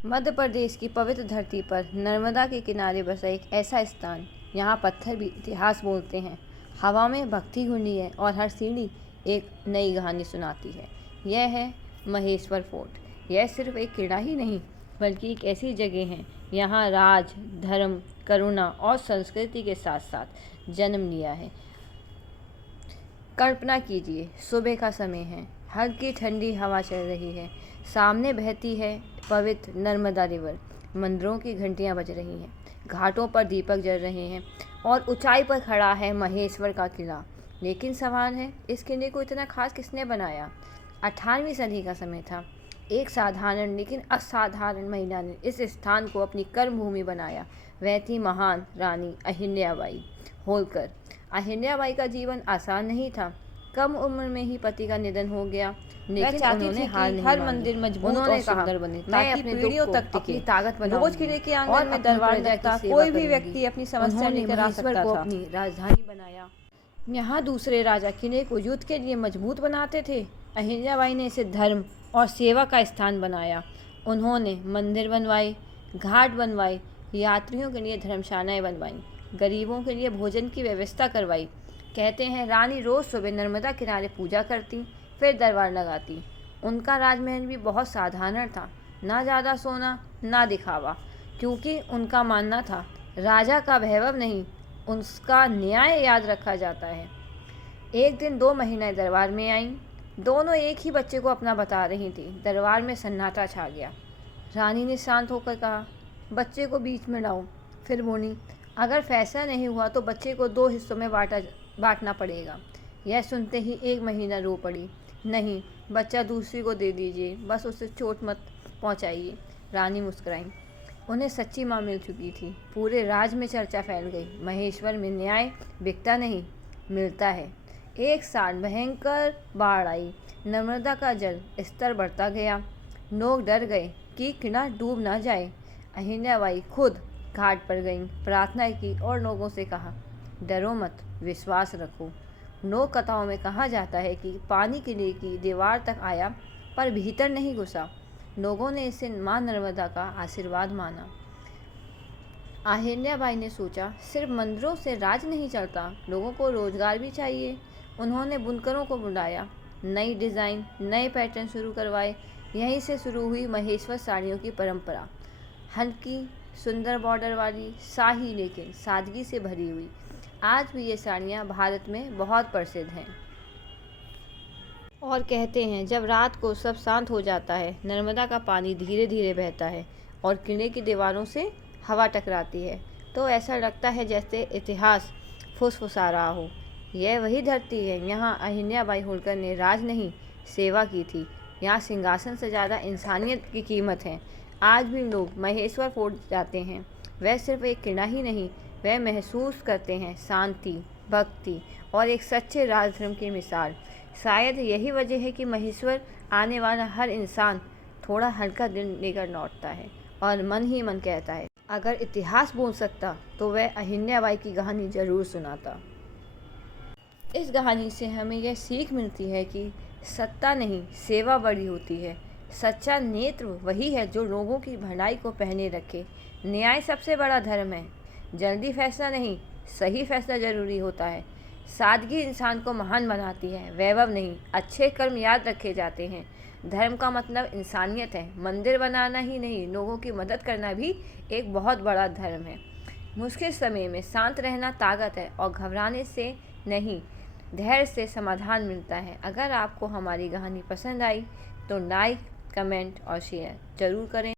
मध्य प्रदेश की पवित्र धरती पर नर्मदा के किनारे बसा एक ऐसा स्थान, यहाँ पत्थर भी इतिहास बोलते हैं। हवा में भक्ति गूंजी है और हर सीढ़ी एक नई कहानी सुनाती है। यह है महेश्वर फोर्ट। यह सिर्फ एक किला ही नहीं, बल्कि एक ऐसी जगह है यहाँ राज, धर्म, करुणा और संस्कृति के साथ साथ जन्म लिया है। कल्पना कीजिए, सुबह का समय है, हल्की ठंडी हवा चल रही है, सामने बहती है पवित्र नर्मदा रिवर, मंदिरों की घंटियां बज रही हैं, घाटों पर दीपक जल रहे हैं और ऊंचाई पर खड़ा है महेश्वर का किला। लेकिन सवाल है, इस किले को इतना खास किसने बनाया? 18वीं सदी का समय था। एक साधारण लेकिन असाधारण महिला ने इस स्थान को अपनी कर्मभूमि बनाया। वह थी महान रानी अहिल्याबाई होलकर। अहिल्याबाई का जीवन आसान नहीं था। कम उम्र में ही पति का निधन हो गया, लेकिन उन्होंने हार नहीं मानी। मंदिर मजबूत और सुंदर बने, मैं अपनी पीढ़ियों तक टिके, ताकत बनाऊंगी। रोज किले के आंगन में दरबार लगता, कोई भी व्यक्ति अपनी समस्या लेकर आ सकता था। अपनी राजधानी बनाया। यहाँ दूसरे राजा किले को युद्ध के लिए मजबूत बनाते थे। अहिल्याबाई ने इसे धर्म और सेवा का स्थान बनाया। उन्होंने मंदिर बनवाए, घाट बनवाए, यात्रियों के लिए धर्मशालाएं बनवाई, गरीबों के लिए भोजन की व्यवस्था करवाई। कहते हैं रानी रोज़ सुबह नर्मदा किनारे पूजा करती, फिर दरबार लगाती। उनका राजमहल भी बहुत साधारण था, ना ज़्यादा सोना ना दिखावा, क्योंकि उनका मानना था राजा का वैभव नहीं, उसका न्याय याद रखा जाता है। एक दिन 2 महिलाएं दरबार में आईं। दोनों एक ही बच्चे को अपना बता रही थी। दरबार में सन्नाटा छा गया। रानी ने शांत होकर कहा, बच्चे को बीच में लाओ। फिर बोली, अगर फैसला नहीं हुआ तो बच्चे को 2 हिस्सों में बांटना पड़ेगा। यह सुनते ही एक महिला रो पड़ी, नहीं, बच्चा दूसरी को दे दीजिए, बस उसे चोट मत पहुंचाइए। रानी मुस्कुराई। उन्हें सच्ची माँ मिल चुकी थी। पूरे राज में चर्चा फैल गई, महेश्वर में न्याय बिकता नहीं, मिलता है। एक साल भयंकर बाढ़ आई। नर्मदा का जल स्तर बढ़ता गया। लोग डर गए कि किला डूब ना जाए। अहिल्याबाई खुद घाट पर गईं, प्रार्थना की और लोगों से कहा, डरो मत, विश्वास रखो। लोक कथाओं में कहा जाता है कि पानी किले की दीवार तक आया पर भीतर नहीं घुसा। लोगों ने इसे माँ नर्मदा का आशीर्वाद माना। अहिल्याबाई ने सोचा, सिर्फ मंदिरों से राज नहीं चलता, लोगों को रोजगार भी चाहिए। उन्होंने बुनकरों को बुलाया, नई डिज़ाइन, नए पैटर्न शुरू करवाए। यहीं से शुरू हुई महेश्वर साड़ियों की परंपरा। हल्की, सुंदर बॉर्डर वाली, शाही लेकिन सादगी से भरी हुई। आज भी ये साड़ियाँ भारत में बहुत प्रसिद्ध हैं। और कहते हैं, जब रात को सब शांत हो जाता है, नर्मदा का पानी धीरे धीरे बहता है और किले की दीवारों से हवा टकराती है, तो ऐसा लगता है जैसे इतिहास फुसफुसा रहा हो। यह वही धरती है, यहाँ अहिल्याबाई होलकर ने राज नहीं, सेवा की थी। यहाँ सिंहासन से ज़्यादा इंसानियत की कीमत है। आज भी लोग महेश्वर फोर्ट जाते हैं। वह सिर्फ एक किला ही नहीं, वह महसूस करते हैं शांति, भक्ति और एक सच्चे राजधर्म की मिसाल। शायद यही वजह है कि महेश्वर आने वाला हर इंसान थोड़ा हल्का दिल लेकर लौटता है और मन ही मन कहता है, अगर इतिहास बोल सकता तो वह अहिल्याबाई की कहानी जरूर सुनाता। इस कहानी से हमें यह सीख मिलती है कि सत्ता नहीं, सेवा बड़ी होती है। सच्चा नेत्र वही है जो लोगों की भलाई को पहले रखे। न्याय सबसे बड़ा धर्म है। जल्दी फैसला नहीं, सही फैसला जरूरी होता है। सादगी इंसान को महान बनाती है, वैभव नहीं, अच्छे कर्म याद रखे जाते हैं। धर्म का मतलब इंसानियत है। मंदिर बनाना ही नहीं, लोगों की मदद करना भी एक बहुत बड़ा धर्म है। मुश्किल समय में शांत रहना ताकत है और घबराने से नहीं, धैर्य से समाधान मिलता है। अगर आपको हमारी कहानी पसंद आई तो लाइक, कमेंट और शेयर ज़रूर करें।